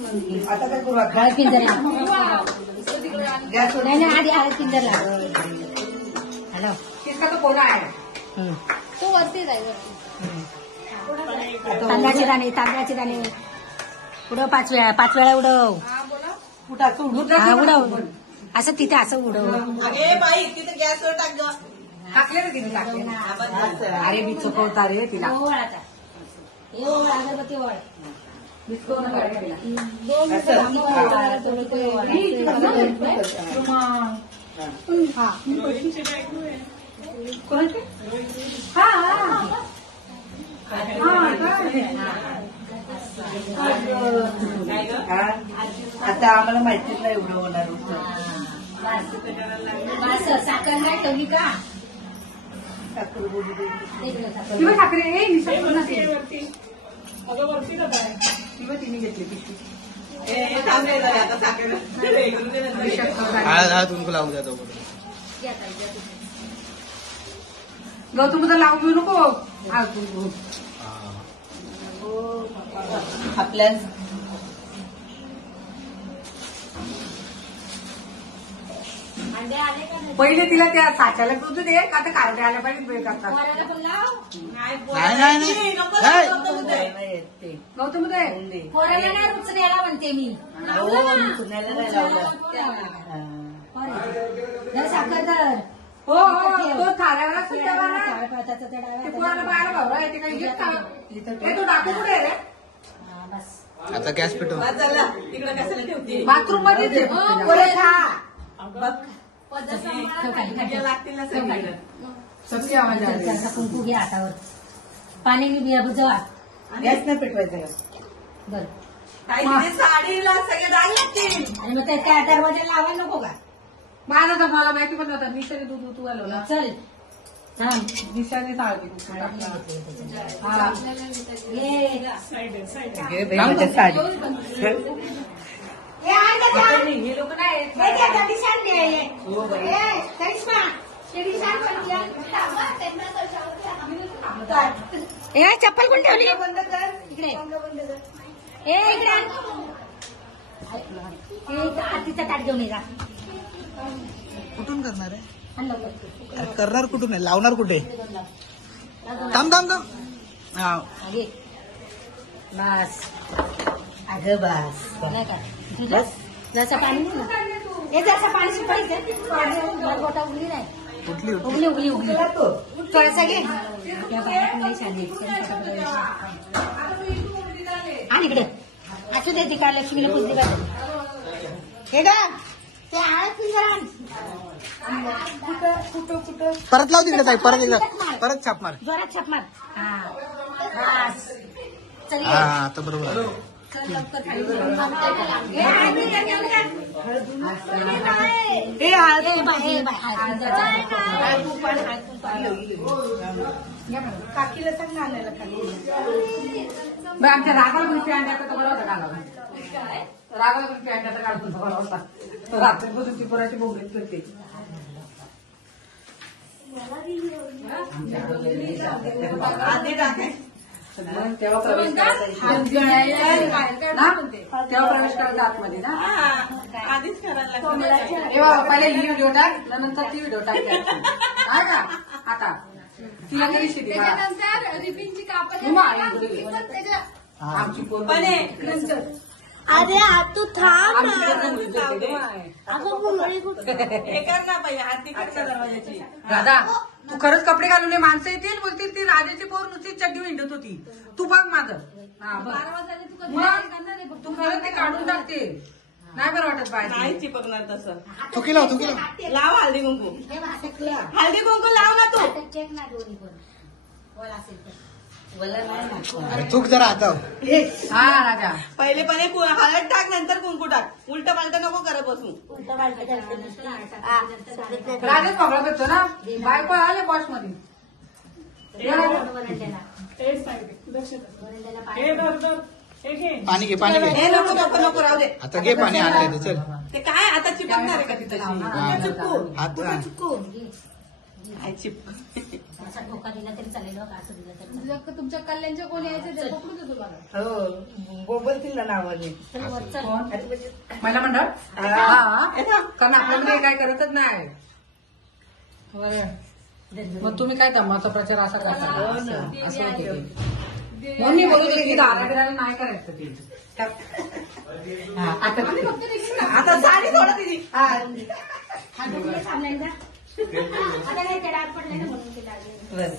आता काय करू हळद पिंजरला नाही आधी हळद पिंजरला हॅलो किसका तो कोणा आहे तो वरती जाय वरती तांदळाचे दाणे उडव 5 वेळा उडव उडव असं तिथे असं उडव बाई तिथे गॅसवर टाकले ना तिने टाकले अरे मी चुकवता रे तिला अगरबत्ती वळ आता आम्हाला माहितीच नाही एवढं होणार होतं साखर नाही ठेवली का साखरे तिने घेतली तुमको लावून जातो गौतम तर लावून घेऊ नको आपल्या पहिले तिला त्या साच्याला दुधू दे का तर कारडे आल्या पाहिजे वेळ करतात गौतम उचण्याला म्हणते मी साखर तर हो तो थाऱ्याला बाहेर भावरा येते काही तो टाकू कुठे रे आता गॅस पेटव तिकडे कशाला ठेवते बाथरूम मध्ये सबसे आवाज कुंकू घ्या हातावर पाणी बुजवा गॅस नाही पेटवायचं बरं साडीला सगळे डाग लागतील आणि मग त्या दरवाजा लावायला नको का माझा तर मला माहिती पण नव्हता निशाने दूध तू आलो ना चल निशाने साडी हे लोक नाही चप्पल कोण ठेवली इकडे इकडे आरतीचा ताट घेऊन ये कुठून करणार आहे करणार कुठून आहे लावणार कुठे थांब हा बस अगं बस जसं पाणी हे जसं पाणी सुटायचं उगली नाही उगली थोडंसं घे आणि इकडे असू दे तिकडे लक्ष्मीला पुजली पाहिजे हे ग ते हळद पिंजरान परत लाव तिकडे ताई परत छाप मार जोरात छाप मार आता बरोबर काकीला सांग ना आणायला खाली आमच्या रागाला कुठे आणण्याचा तर बरा होता घालावा रागाला कुठे आणण्याचा काढतो बरा होता रात्रीपासून ती पोराची बोगडीत करते तेव्हा प्रवेश करायचा आतमध्ये ना आधीच करायला तेव्हा पहिले ही व्हिडिओ टाक नंतर ती व्हिडिओ टाक आहे का आता तिला कधी शेती रिबिनची कापड आमची पोर अरे तू थांब दादा तू खरंच कपडे घालून माणसं येतील बोलतील ती राजाची पोर नुसती चड्डी हिंडत होती तू बघ माझं तू खरंच ते काढून टाकते नाही बरं वाटत बाहेर नाही चिपकणार तसं चुकी लाव लाव हळदी कुंकू लाव ना तू चूक जरा आता हा राजा पहिले हळद टाक नंतर कुंकू टाक उलट पालट नको करत बसू राजाच पकडत होतो ना बायको आले पॉश मध्ये पाणी घे नको नको नको राहू दे आता घे पाणी आणलंय चल ते काय आता चिपकणार आहे का तिथं हात आय चिप असा धोका दिला तरी चालेल बघा, असं दिलं तरी चालेल. तुमच्या कल्याणच्या कोणी यायचं ते पकडू दे तुम्हाला. हो बोलतील ना नावाने. चल वर चल. महिला मंडळ हा कारण आपल्यामध्ये काय करतच नाही. बरं. मग तुम्ही काय धम्माचा प्रचार असा करता असं होते ते. म्हणून मी बोलत होती दाराबिराला नाही करायचं ते. आता साडी थोडं दिली. हा तुम्ही थांबलाय का? आता काय ते डाग पडले ना म्हणून ते डाग. बस